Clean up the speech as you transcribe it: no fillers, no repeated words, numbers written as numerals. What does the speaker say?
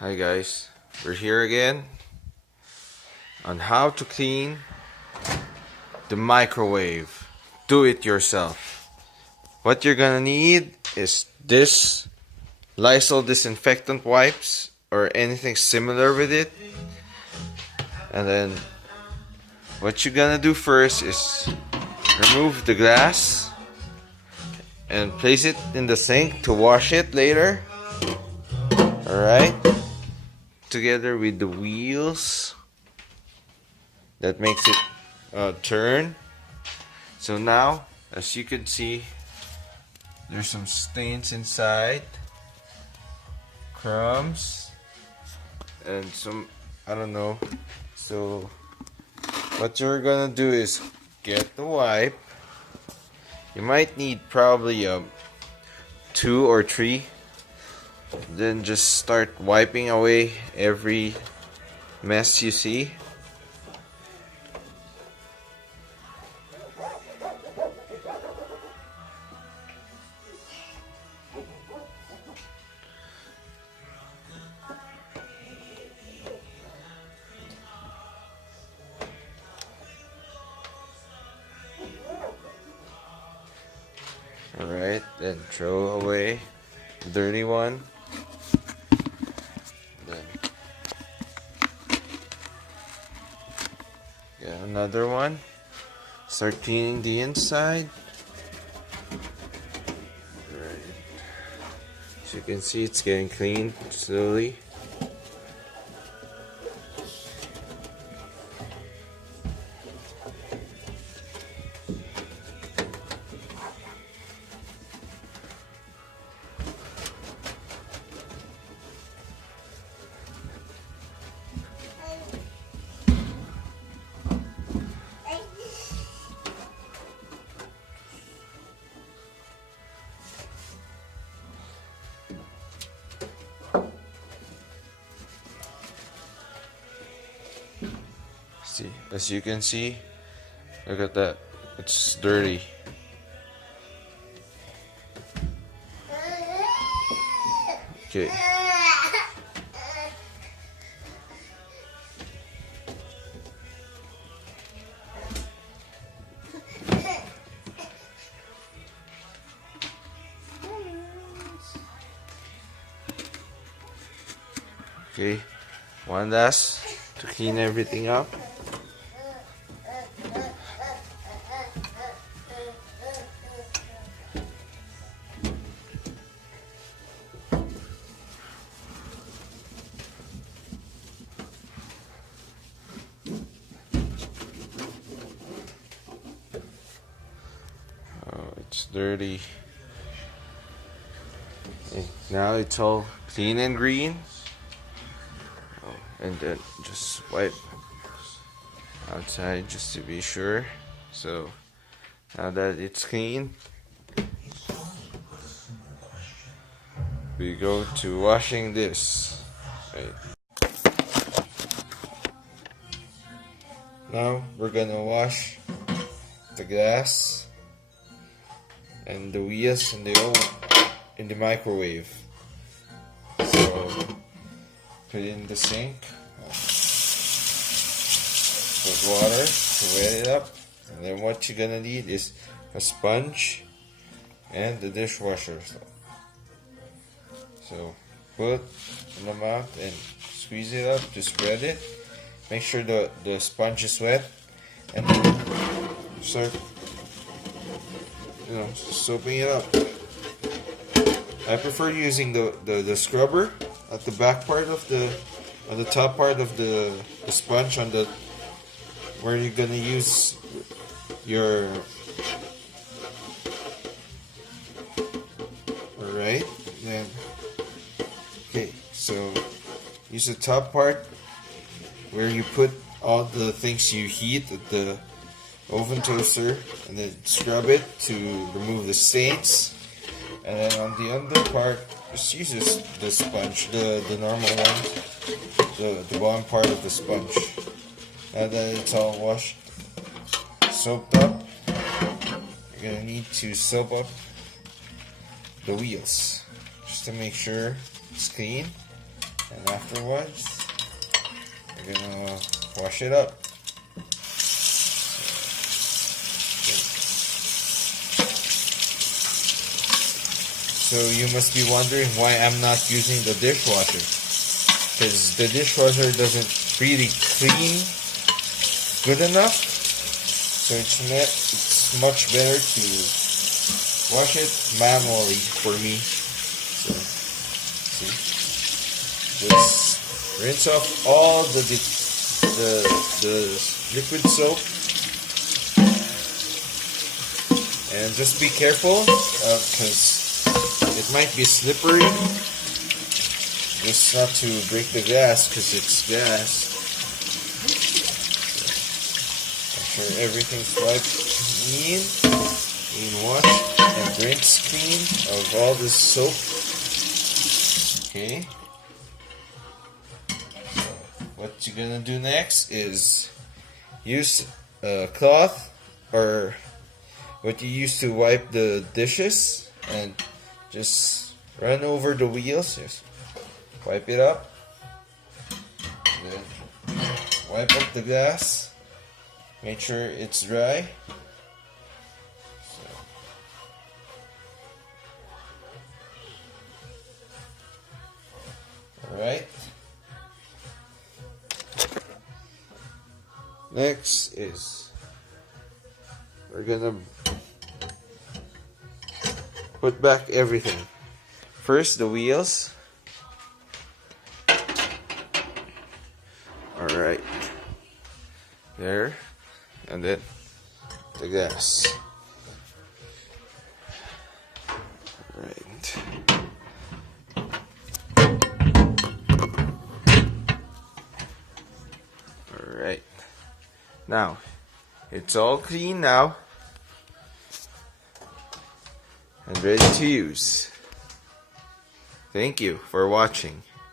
Hi guys, we're here again on how to clean the microwave. Do it yourself. What you're gonna need is this Lysol disinfectant wipes or anything similar with it. And then what you're gonna do first is remove the glass and place it in the sink to wash it later. Alright? Together with the wheels that makes it turn. So now, as you can see, there's some stains inside, crumbs, and some, I don't know. So what you're gonna do is get the wipe. You might need probably 2 or 3. Then just start wiping away every mess you see. Alright, then throw away the dirty one. Then get another one. Start cleaning the inside. Alright. As you can see, it's getting clean slowly. See, as you can see, look at that, it's dirty. Okay. Okay, one last to clean everything up. Oh, it's dirty. And now it's all clean and green. And then just wipe outside just to be sure. So now that it's clean, we go to washing this. Right. Now we're gonna wash the glass and the wheels in the microwave. So put it in the sink. Put water to wet it up. And then what you're gonna need is a sponge and the dishwasher. So put in the mouth and squeeze it up to spread it. Make sure the sponge is wet. And then start soaping it up. I prefer using the scrubber at the back part of on the top part of the sponge on the where you're gonna use your. Alright, then okay, so use the top part where you put all the things you heat at the oven toaster, and then scrub it to remove the stains. And then on the under part, just use the sponge, the normal one, the bottom part of the sponge. Now that it's all washed, soaped up, you're gonna need to soap up the wheels just to make sure it's clean. And afterwards, we're gonna wash it up. So you must be wondering why I'm not using the dishwasher. Because the dishwasher doesn't really clean good enough. So it's much better to wash it manually for me. So, see, just rinse off all the liquid soap, and just be careful because it might be slippery. Just not to break the glass because it's glass. Make sure everything's wiped clean, washed, and rinsed clean of all this soap. Okay. So what you're gonna do next is use a cloth or what you use to wipe the dishes and just run over the wheels. Just wipe it up. Then wipe up the glass. Make sure it's dry. Alright. Next is we're gonna put back everything. First the wheels. Alright. There. And then the gas. Right. Alright. Now, it's all clean now and ready to use. Thank you for watching.